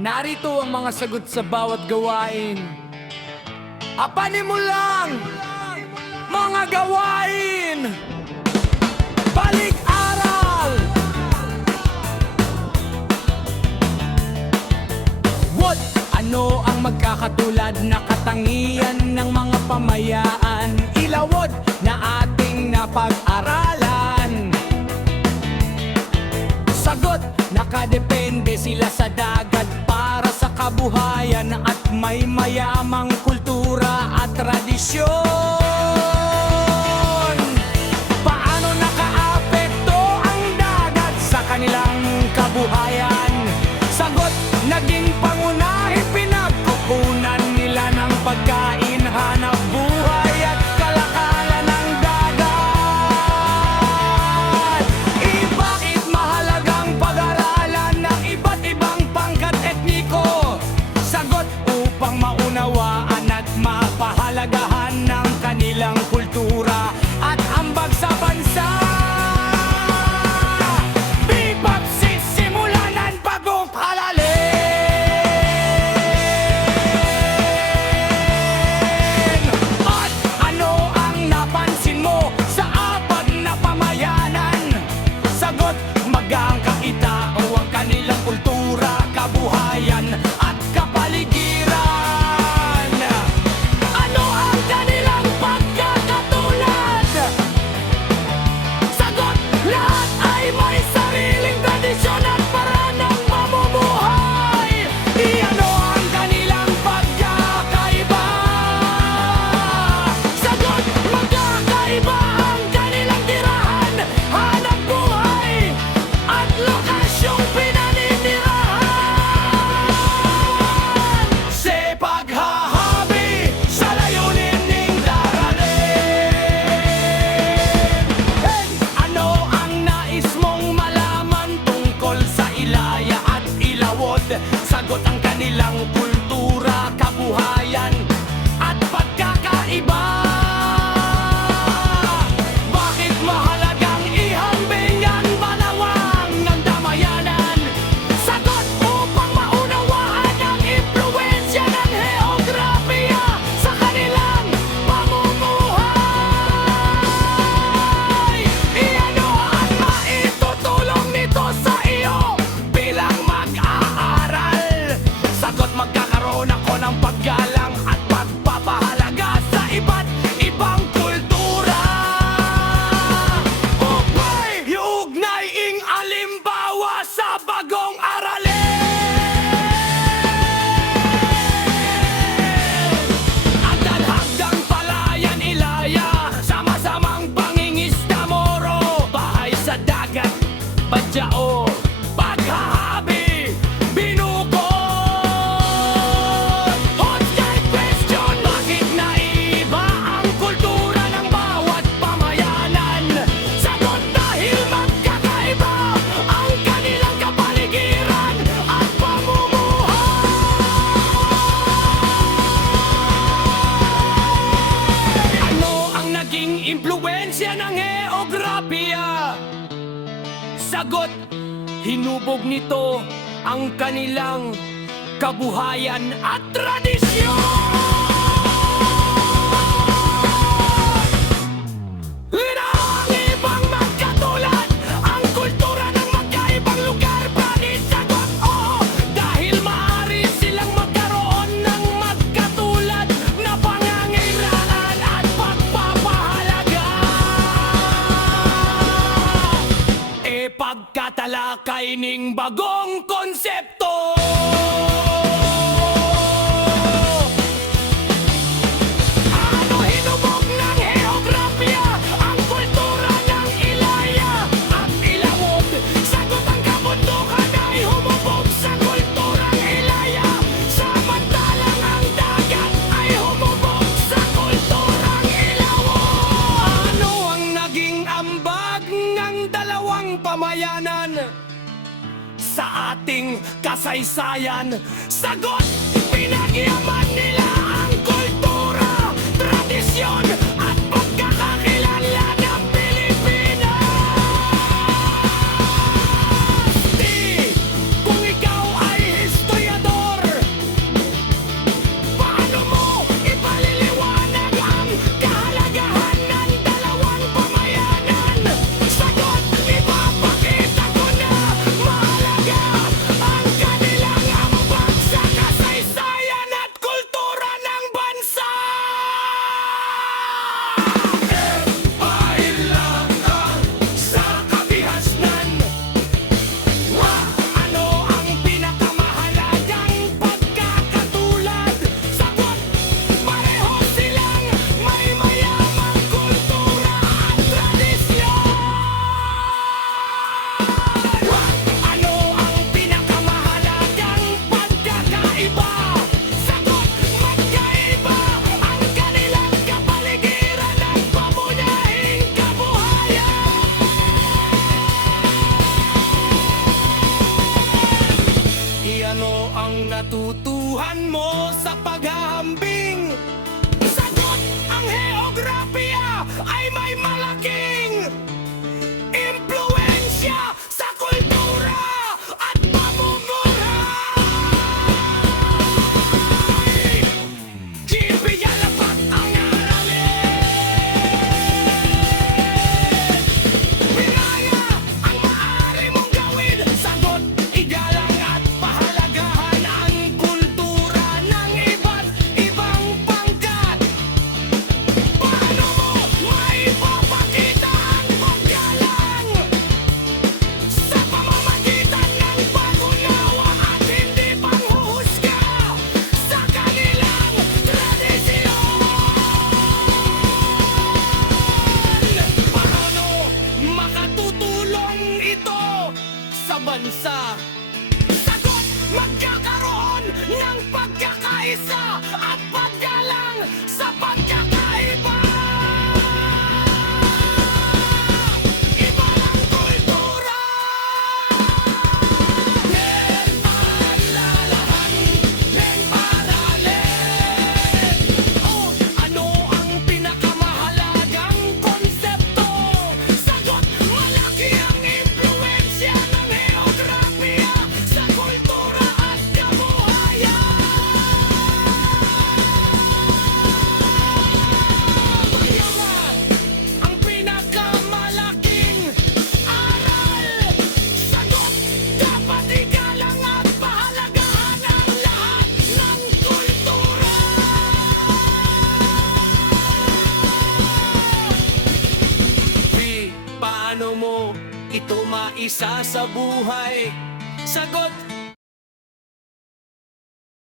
Narito ang mga sagot sa bawat gawain. Apanin mo lang mga gawain. Balik-aral. What? Ano ang magkakatulad na katangian ng mga pamayaan? Ilawod na ating napag-aralan. Sagot, nakadepende sila sa dagat para sa kabuhayan at may mayamang kultura at tradisyon. Paano nakaapekto ang dagat sa kanilang kabuhayan? Sagot, naging pangunahin, pinagkukunan nila ng pagkain, hanap buhay at kalakalan ng dagat. Bakit mahalagang pag-aralan ng iba't ibang pangkat etniko? Sagot, upang maunawaan at mapahalagahan ng kanilang kultura at ambag sa bansa. Bebop, sisimulan ang bagong palalin. At ano ang napansin mo sa apat na pamayanan? Sagot, magang kaitao ang kanilang kultura, kabuhayan at kapaligiran. Ano ang kanilang pagkakatulad? Sagot, lahat ay may sariling tradisyon at paraan ng mamumuhay. Iano ang kanilang pagkakaiba? Sagot, magkakaiba ang kanilang tirahan, hanap buhay at lokasyong pinaninirahan. Sa paghahabi sa layunin ning darating. Hey! Ano ang nais mong malaman tungkol sa Ilaya at Ilawod? Sagot, ang kanilang kultura, kabuhayan at pagkakaiba. Bakit mahalagang ihambing ang malawang ng damayanan? Sagot, upang maunawaan ang impluwensya ng heograpiya sa kanilang pamumuhay. Iano ang maitutulong nito sa iyo bilang mag-aaral? Sagot, magkakaroon ako ng paggalang at pagpapahalaga sa iba't ibang kultura. Upay iugnay ing alimbawa sa bagong aralin. At dalhagdang palayan, Ilaya, sama-samang pangingisda, moro, bahay sa dagat, padyao, paghahabi, binukod. Hot sky question, bakit naiba ang kultura ng bawat pamayanan? Sagot, dahil magkakaiba ang kanilang kapaligiran at pamumuhay. Ano ang naging impluwensya ng heograpiya? Sagot, hinubog nito ang kanilang kabuhayan at tradisyon. Ang ibang magkatulad ang kultura ng magkaibang lugar. Bakit? Sagot, oo, dahil maaari silang magkaroon ng magkatulad na pangangailangan at pagpapahalaga. Pagkatalakay ning bagong konsepto. Ano hinubog ng heograpiya ang kultura ng Ilaya at Ilawod? Sagot, ang kabundukan ay humubog sa kulturang Ilaya, samantalang ang dagat ay humubog sa kulturang Ilawod. Ano ang naging ambag ng dalawang pamayanan sa ating kasaysayan? Sagot, pinagyaman nila ang kultura, tradisyon at pagkakakilala ng Pilipinas. Di, kung ikaw ay historiador, ang natutuhan mo sa paghahambing? Sagot, ang heograpiya ay may malaking impluensya sa kultura at pamumuhay. Bigyan lapat ang aralin. Pinaya ang maaari mong gawin. Sagot, igalang at pahalagahan ang kultura ng iba't ibang pangkat. Paano mo maipapakita ang paggalang sa pamamagitan ng pag-unawa at hindi panghuhusga sa kanilang tradisyon? Paano makatutulong ito sa bansa? Sagot, magkakaroon ng pagkakaisa at paggalang sa pagkakaiba. Iba lang kultura. Len alalahan, len paralel. Oh, ano ang pinakamahalagang konsepto? Sagot, malaki ang impluensya ng heograpiya sa kultura at kabuhayan. Yaman ang pinakamalaking aral. Sagot, dapat igalang at pahalagahan ang lahat ng kultura. Paano mo ito maisa sa buhay? Sagot,